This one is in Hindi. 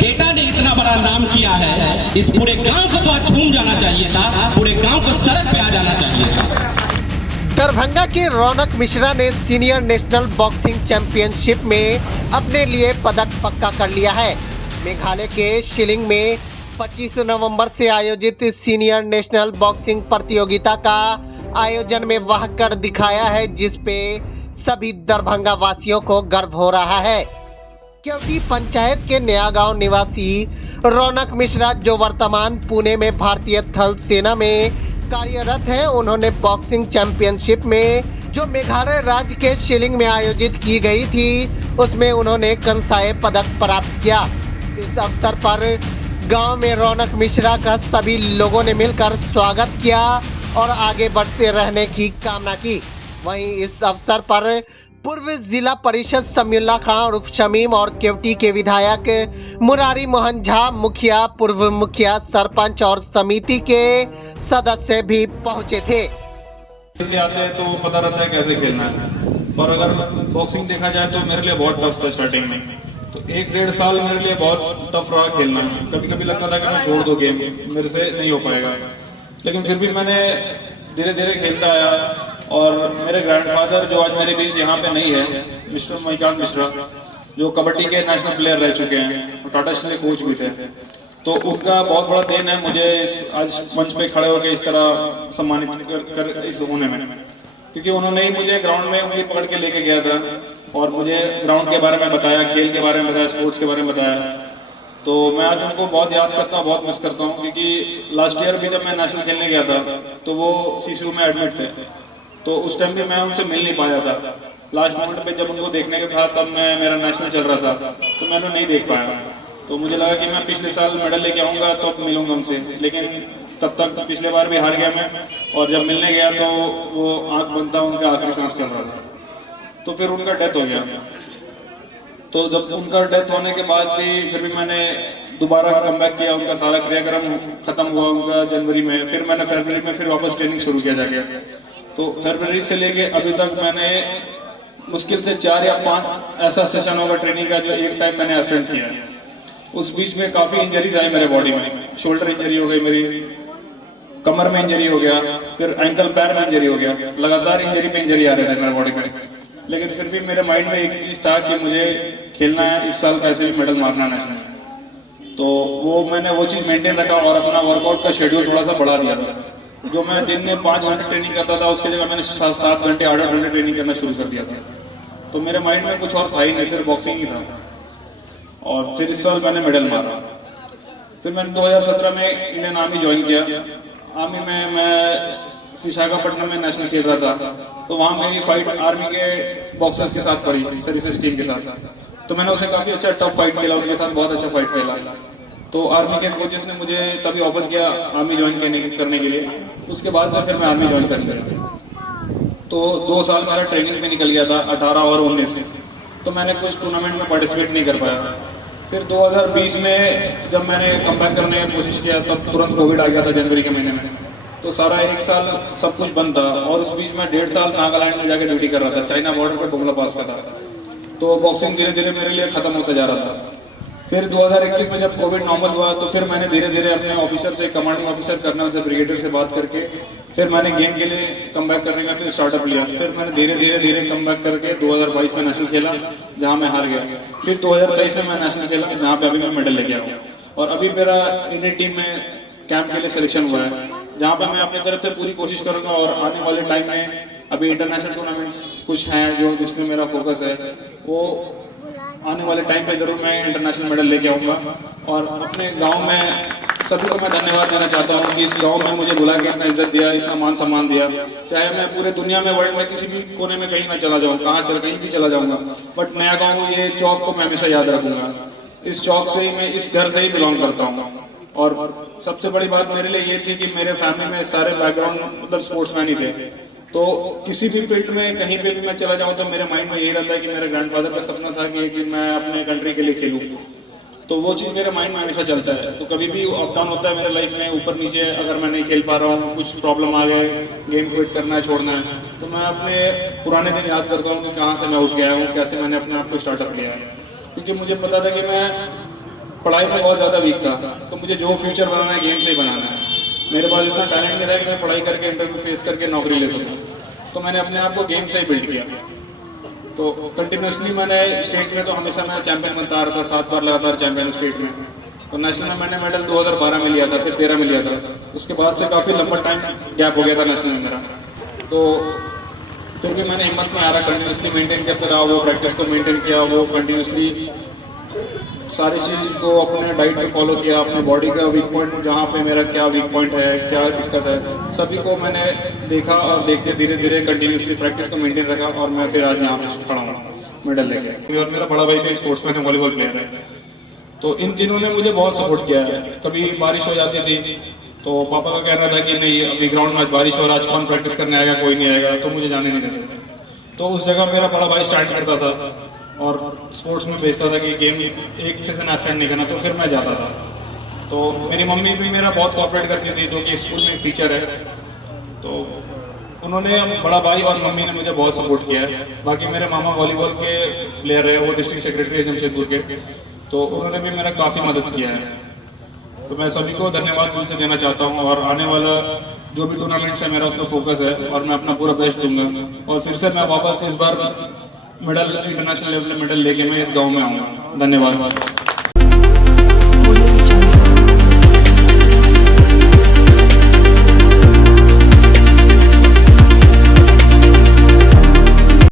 बेटा ने इतना बड़ा नाम किया है, इस पूरे गांव को तो आज झूम जाना चाहिए था, पूरे गांव को सड़क पे आ जाना चाहिए था। दरभंगा के रौनक मिश्रा ने सीनियर नेशनल बॉक्सिंग चैंपियनशिप में अपने लिए पदक पक्का कर लिया है। मेघालय के शिलिंग में 25 नवंबर से आयोजित सीनियर नेशनल बॉक्सिंग प्रतियोगिता का आयोजन में वह कर दिखाया है, जिस पे सभी दरभंगा वासियों को गर्व हो रहा है, क्योंकि पंचायत के नया गांव निवासी रौनक मिश्रा, जो वर्तमान पुणे में भारतीय थल सेना में कार्यरत हैं, उन्होंने बॉक्सिंग चैंपियनशिप में जो मेघालय राज्य के शिलिंग में आयोजित की गई थी, उसमें उन्होंने कंसाई पदक प्राप्त किया। इस अवसर पर गांव में रौनक मिश्रा का सभी लोगों ने मिलकर स्वागत किया और आगे बढ़ते रहने की कामना की। वहीं इस अवसर पर पूर्व जिला परिषद समीउल्लाह खां उर्फ शमीम और केवटी के विधायक मुरारी मोहन झा, मुखिया, पूर्व मुखिया, सरपंच और समिति के सदस्य भी पहुंचे थे। आते हैं तो पता रहता है कैसे खेलना है, और अगर बॉक्सिंग देखा जाए तो मेरे लिए बहुत टफ था स्टार्टिंग में। तो 1-1.5 साल मेरे लिए बहुत टफ रहा खेलना। कभी कभी लगता था कि मैं छोड़ दो गेम, मेरे से नहीं हो पाएगा, लेकिन फिर भी मैंने धीरे धीरे खेलता आया। और मेरे ग्रैंडफादर जो आज मेरे बीच यहाँ पे नहीं है, मिस्टर मणिकांत मिश्रा, जो कबड्डी के नेशनल प्लेयर रह चुके हैं और टाटा स्टील के कोच भी थे, तो उनका बहुत बड़ा देन है मुझे इस आज मंच पे खड़े होकर इस तरह सम्मानित कर इस होने में, क्योंकि उन्होंने ही मुझे ग्राउंड में उंगली पकड़ के लेके गया था और मुझे ग्राउंड के बारे में बताया, खेल के बारे में बताया, स्पोर्ट्स के बारे में बताया। तो मैं आज उनको बहुत याद करता हूँ, बहुत मिस करता हूँ, क्योंकि लास्ट ईयर भी जब मैं नेशनल खेलने गया था तो वो सीसीयू में एडमिट थे, तो उस टाइम भी मैं उनसे मिल नहीं पाया था। लास्ट मोमेंट पे जब उनको देखने का था तब मेरा नेशनल चल रहा था, तो मैं उन्हें नहीं देख पाया। तो मुझे लगा कि मैं पिछले साल मेडल लेके आऊँगा तो मिलूंगा उनसे, लेकिन तब तक पिछले बार भी हार गया मैं, और जब मिलने गया तो वो आँख बनता उनका आखिरी सांस चल रहा था, तो फिर उनका डेथ हो गया। तो जब उनका डेथ होने के बाद भी फिर भी मैंने दोबारा कमबैक किया, उनका सारा क्रियाक्रम खत्म हुआ उनका जनवरी में, फिर मैंने फरवरी में फिर वापस ट्रेनिंग शुरू किया जाके। तो फरवरी से लेके अभी तक मैंने मुश्किल से 4 या 5 ऐसा सेशन होगा ट्रेनिंग का जो एक टाइम मैंने अटेंड किया है। उस बीच में काफी इंजरीज आई मेरे बॉडी में, शोल्डर इंजरी हो गई मेरी, कमर में इंजरी हो गया, फिर एंकल पैर में इंजरी हो गया, लगातार इंजरी पे इंजरी आ रहे थे मेरे बॉडी में। लेकिन फिर भी मेरे माइंड में एक ही चीज था कि मुझे खेलना है, इस साल कैसे भी मेडल मारना है नेशनल। तो वो मैंने वो चीज मेंटेन रखा और अपना वर्कआउट का शेड्यूल थोड़ा सा बढ़ा दिया था। जो मैं दिन में 5 घंटे ट्रेनिंग करता था, उसके जगह मैंने 7 घंटे 8 घंटे ट्रेनिंग करना शुरू कर दिया था। तो मेरे माइंड में कुछ और था ही नहीं, सिर्फ बॉक्सिंग ही था। और फिर इस साल मैंने मेडल मारा। फिर मैंने 2017 में इंडियन आर्मी ज्वाइन किया। आर्मी में मैं विशाखापट्टनम में नेशनल खेल रहा था, तो वहाँ मेरी फाइट आर्मी के बॉक्सर्स के साथ पड़ी, सर्विसेज टीम के साथ। तो मैंने उसे काफी अच्छा टफ फाइट खेला, उनके साथ बहुत अच्छा फाइट खेला। तो आर्मी के कोचेस ने मुझे तभी ऑफर किया आर्मी ज्वाइन करने के लिए। उसके बाद से फिर मैं आर्मी ज्वाइन कर लिया। तो 2 साल मेरा ट्रेनिंग पे निकल गया था, 18 और 19। तो मैंने कुछ टूर्नामेंट में पार्टिसिपेट नहीं कर पाया। फिर 2020 में जब मैंने कमबैक करने की कोशिश किया, तब तुरंत कोविड आ गया था जनवरी के महीने में। तो सारा 1 साल सब कुछ बंद था, और उस बीच में 1.5 साल नागालैंड में जाकर ड्यूटी कर रहा था, चाइना बॉर्डर पर बुमला पास का था। तो बॉक्सिंग धीरे धीरे मेरे लिए खत्म होता जा रहा था। फिर 2021 में जब कोविड नॉर्मल हुआ, तो फिर मैंने धीरे धीरे अपने ऑफिसर से, कमांडिंग ऑफिसर कर्नल से, ब्रिगेडियर से बात करके फिर मैंने गेम के लिए कमबैक करने का फिर स्टार्टअप लिया। फिर मैंने धीरे धीरे कमबैक करके 2022 में नेशनल खेला, जहां मैं हार गया। फिर 2023 में मैं नेशनल खेला, जहां पे अभी मैं मेडल लेके आया। और अभी मेरा इंडियन टीम में कैंप के लिए सिलेक्शन हुआ है, जहाँ पे मैं अपनी तरफ से पूरी कोशिश करूंगा। और आने वाले टाइम में अभी इंटरनेशनल टूर्नामेंट्स कुछ हैं जो जिसमें मेरा फोकस है, वो आने वाले टाइम पे जरूर मैं इंटरनेशनल मेडल लेके आऊँगा। और अपने गांव में सभी को मैं धन्यवाद देना चाहता हूँ कि इस गांव में मुझे बुला के इतना इज्जत दिया, इतना मान सम्मान दिया। चाहे मैं पूरे दुनिया में, वर्ल्ड में किसी भी कोने में कहीं ना चला जाऊँ, कहीं भी चला जाऊँगा, बट नया गाँव, ये चौक को मैं हमेशा याद रखूंगा। इस चौक से ही मैं, इस घर से ही बिलोंग करता हूँ। और सबसे बड़ी बात मेरे लिए ये थी कि मेरे फैमिली में सारे बैकग्राउंड मतलब स्पोर्ट्समैन ही थे। तो किसी भी फील्ड में कहीं पे भी मैं चला जाऊं तो मेरे माइंड में यही रहता है कि मेरे ग्रैंडफादर का सपना था कि मैं अपने कंट्री के लिए खेलूं। तो वो चीज़ मेरे माइंड में हमेशा चलता है। तो कभी भी अप डाउन होता है मेरे लाइफ में, ऊपर नीचे, अगर मैं नहीं खेल पा रहा हूँ, कुछ प्रॉब्लम आ गए, गेम क्विट करना है, छोड़ना है, तो मैं अपने पुराने दिन याद करता हूँ कि कहाँ से मैं उठ गया हूँ, कैसे मैंने अपने आप को स्टार्टअप किया है। क्योंकि मुझे पता था कि मैं पढ़ाई में बहुत ज़्यादा वीक था, तो मुझे जो फ्यूचर बनाना है गेम से ही बनाना है। मेरे पास इतना टैलेंट नहीं था कि मैं पढ़ाई करके इंटरव्यू फेस करके नौकरी ले सकूँ, तो मैंने अपने आप को गेम से ही बिल्ड किया। तो कंटिन्यूसली मैंने स्टेट में तो हमेशा मैं चैंपियन बनता आ रहा था, 7 बार लगातार चैंपियन स्टेट में। तो नेशनल में मैंने मेडल 2012 में लिया था, फिर 13 में लिया था। उसके बाद से काफ़ी लंबा टाइम गैप हो गया था नेशनल में मेरा। तो फिर भी मैंने हिम्मत नहीं आ रहा, कंटिन्यूसली मेंटेन करते रहा, वो प्रैक्टिस को मेंटेन किया, वो कंटिन्यूसली सारी चीज़ को अपने डाइट को फॉलो किया, अपने बॉडी का वीक पॉइंट, जहाँ पे मेरा क्या वीक पॉइंट है, क्या दिक्कत है, सभी को मैंने देखा और देख के धीरे धीरे कंटिन्यूसली प्रैक्टिस को मेंटेन रखा और मैं फिर आज यहाँ पे खड़ा हूँ मेडल लेके। और मेरा बड़ा भाई भी स्पोर्ट्समैन है, वॉलीबॉल प्लेयर है। तो इन तीनों ने मुझे बहुत सपोर्ट किया है। कभी बारिश हो जाती थी तो पापा का कहना था कि नहीं अभी ग्राउंड में आज बारिश हो रहा है, आज कौन प्रैक्टिस करने आएगा, कोई नहीं आएगा, तो मुझे जाने नहीं देते थे। तो उस जगह मेरा बड़ा भाई स्टार्ट करता था और स्पोर्ट्स में भेजता था कि गेम एक सीजन एब्सेंट नहीं करना, तो फिर मैं जाता था। तो मेरी मम्मी भी मेरा बहुत कोऑपरेट करती थी, जो कि स्कूल में एक टीचर है। तो उन्होंने, बड़ा भाई और मम्मी ने मुझे बहुत सपोर्ट किया है। बाकी मेरे मामा वॉलीबॉल के प्लेयर है, वो डिस्ट्रिक्ट सेक्रेटरी है जमशेदपुर के, तो उन्होंने भी मेरा काफ़ी मदद किया है। तो मैं सभी को धन्यवाद दिल से देना चाहता हूँ और आने वाला जो भी टूर्नामेंट्स है मेरा उस पर फोकस है और मैं अपना पूरा बेस्ट दूंगा और फिर से मैं वापस इस बार मेडल, इंटरनेशनल लेवल में मेडल लेके मैं इस गांव में आऊँगा। धन्यवाद।